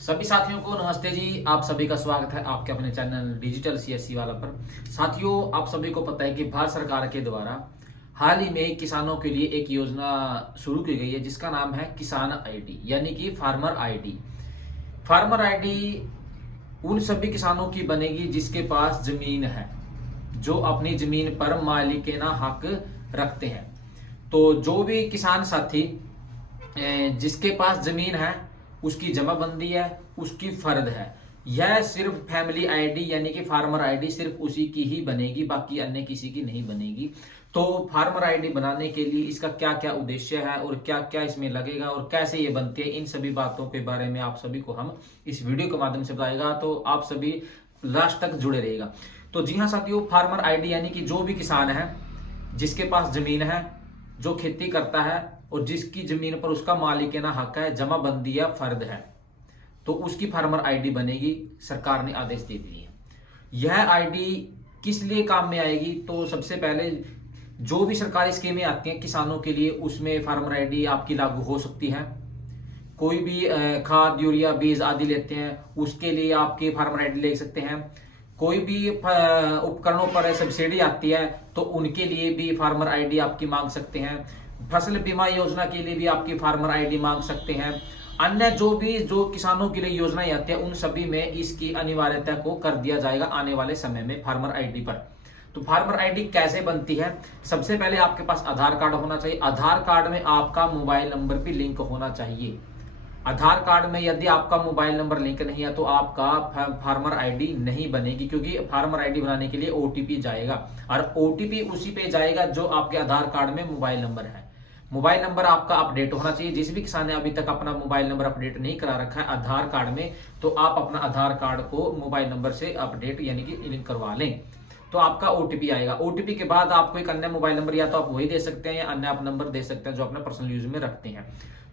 सभी साथियों को नमस्ते जी। आप सभी का स्वागत है आपके अपने चैनल डिजिटल सीएससी वाला पर। साथियों, आप सभी को पता है कि भारत सरकार के द्वारा हाल ही में किसानों के लिए एक योजना शुरू की गई है जिसका नाम है किसान आईडी यानी कि फार्मर आईडी। फार्मर आईडी उन सभी किसानों की बनेगी जिसके पास जमीन है, जो अपनी जमीन पर मालिकाना हक रखते हैं। तो जो भी किसान साथी जिसके पास जमीन है उसकी जमाबंदी है, उसकी फर्द है। यह सिर्फ फैमिली आईडी यानी कि फार्मर आईडी सिर्फ उसी की ही बनेगी, बाकी अन्य किसी की नहीं बनेगी। तो फार्मर आईडी बनाने के लिए इसका क्या क्या उद्देश्य है और क्या क्या इसमें लगेगा और कैसे ये बनती है, इन सभी बातों के बारे में आप सभी को हम इस वीडियो के माध्यम से बताएगा। तो आप सभी लास्ट तक जुड़े रहेगा। तो जी हाँ साथियों, फार्मर आईडी यानी कि जो भी किसान है जिसके पास जमीन है, जो खेती करता है और जिसकी जमीन पर उसका मालिकाना हक है, जमाबंदी या फर्द है, तो उसकी फार्मर आईडी बनेगी। सरकार ने आदेश दे दिए हैं। यह आईडी किस लिए काम में आएगी? तो सबसे पहले जो भी सरकारी स्कीमें आती हैं किसानों के लिए, उसमें फार्मर आईडी आपकी लागू हो सकती है। कोई भी खाद, यूरिया, बीज आदि लेते हैं उसके लिए आपकी फार्मर आईडी ले सकते हैं। कोई भी उपकरणों पर सब्सिडी आती है तो उनके लिए भी फार्मर आईडी आपकी मांग सकते हैं। फसल बीमा योजना के लिए भी आपकी फार्मर आईडी मांग सकते हैं। अन्य जो किसानों के लिए योजनाएं आती है उन सभी में इसकी अनिवार्यता को कर दिया जाएगा आने वाले समय में फार्मर आईडी पर। तो फार्मर आईडी कैसे बनती है? सबसे पहले आपके पास आधार कार्ड होना चाहिए। आधार कार्ड में आपका मोबाइल नंबर भी लिंक होना चाहिए। आधार कार्ड में यदि आपका मोबाइल नंबर लिंक नहीं है तो आपका फार्मर आईडी नहीं बनेगी, क्योंकि फार्मर आईडी बनाने के लिए ओटीपी जाएगा और ओटीपी उसी पे जाएगा जो आपके आधार कार्ड में मोबाइल नंबर है। मोबाइल नंबर आपका अपडेट होना चाहिए। जिस भी किसान ने अभी तक अपना मोबाइल नंबर अपडेट नहीं करा रखा है आधार कार्ड में, तो आप अपना आधार कार्ड को मोबाइल नंबर से अपडेट यानी कि लिंक करवा लें, तो आपका ओटीपी आएगा। ओटीपी के बाद आपको एक अन्य मोबाइल नंबर या तो आप वही दे सकते हैं या अन्य आप नंबर दे सकते हैं जो अपने पर्सनल यूज में रखते हैं।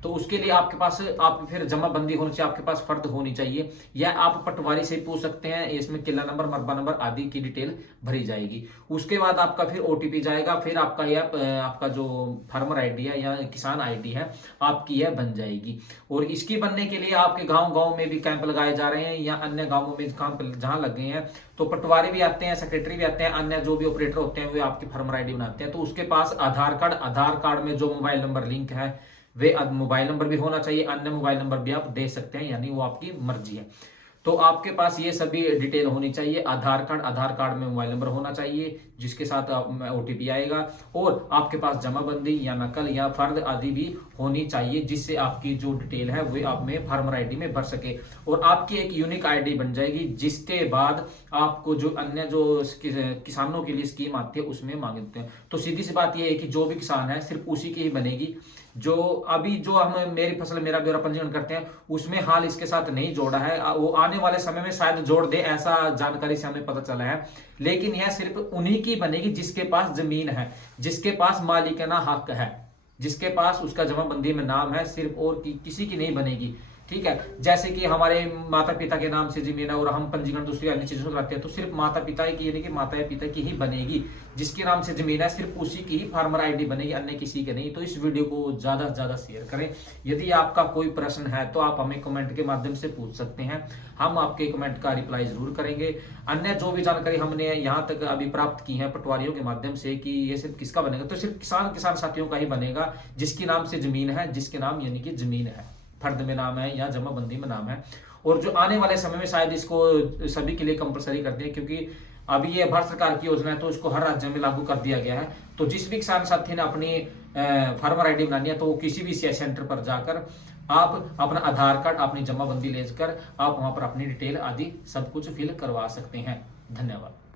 तो उसके लिए आपके पास आप फिर जमाबंदी होनी चाहिए, आपके पास फर्द होनी चाहिए, या आप पटवारी से पूछ सकते हैं। इसमें किला नंबर, मरबा नंबर आदि की डिटेल भरी जाएगी। उसके बाद आपका फिर ओटीपी जाएगा, फिर आपका यह आपका जो फार्मर आईडी है या किसान आईडी है आपकी यह बन जाएगी। और इसकी बनने के लिए आपके गांव गांव में भी कैंप लगाए जा रहे हैं या अन्य गांवों में कैंप जहां लग गए हैं तो पटवारी भी आते हैं, सेक्रेटरी भी आते हैं, अन्य जो भी ऑपरेटर होते हैं वे आपकी फार्मर आईडी बनाते हैं। तो उसके पास आधार कार्ड में जो मोबाइल नंबर लिंक है वे मोबाइल नंबर भी होना चाहिए। अन्य मोबाइल नंबर भी आप दे सकते हैं, यानी वो आपकी मर्जी है। तो आपके पास ये सभी डिटेल होनी चाहिए। आधार कार्ड में मोबाइल नंबर होना चाहिए जिसके साथ ओटीपी आएगा, और आपके पास जमाबंदी या नकल या फर्द आदि भी होनी चाहिए जिससे आपकी जो डिटेल है वो आप में फार्मर आईडी में भर सके और आपकी एक यूनिक आईडी बन जाएगी। जिसके बाद आपको जो अन्य जो किसानों के लिए स्कीम आती है उसमें मांगते हैं। तो सीधी सी बात यह है कि जो भी किसान है सिर्फ उसी की ही बनेगी। जो अभी जो हम मेरी फसल मेरा ब्यौरा पंजीकरण करते हैं उसमें हाल इसके साथ नहीं जोड़ा है, वो आने वाले समय में शायद जोड़ दे, ऐसा जानकारी से हमें पता चला है। लेकिन यह सिर्फ उन्हीं की बनेगी जिसके पास जमीन है, जिसके पास मालिकाना हक है, जिसके पास उसका जमाबंदी में नाम है, सिर्फ और किसी की नहीं बनेगी। ठीक है, जैसे कि हमारे माता पिता के नाम से जमीन है और हम पंजीकरण दूसरी अन्य चीजों से कराते हैं तो सिर्फ माता पिता की यानी कि माता या पिता की ही बनेगी। जिसके नाम से जमीन है सिर्फ उसी की ही फार्मर आईडी बनेगी, अन्य किसी की नहीं। तो इस वीडियो को ज्यादा से ज्यादा शेयर करें। यदि आपका कोई प्रश्न है तो आप हमें कमेंट के माध्यम से पूछ सकते हैं, हम आपके कमेंट का रिप्लाई जरूर करेंगे। अन्य जो भी जानकारी हमने यहाँ तक अभी प्राप्त की है पटवारियों के माध्यम से कि ये सिर्फ किसका बनेगा, तो सिर्फ किसान साथियों का ही बनेगा जिसके नाम से जमीन है, जिसके नाम यानी कि जमीन है, फर्द में नाम है या जमाबंदी में नाम है। और जो आने वाले समय में शायद इसको सभी के लिए कंपलसरी कर दिया, क्योंकि अभी ये भारत सरकार की योजना है तो इसको हर राज्य में लागू कर दिया गया है। तो जिस भी किसान साथी ने अपनी फार्मर आईडी बनानी है तो वो किसी भी सीएस सेंटर पर जाकर आप अपना आधार कार्ड, अपनी जमाबंदी लेकर आप वहां पर अपनी डिटेल आदि सब कुछ फिल करवा सकते हैं। धन्यवाद।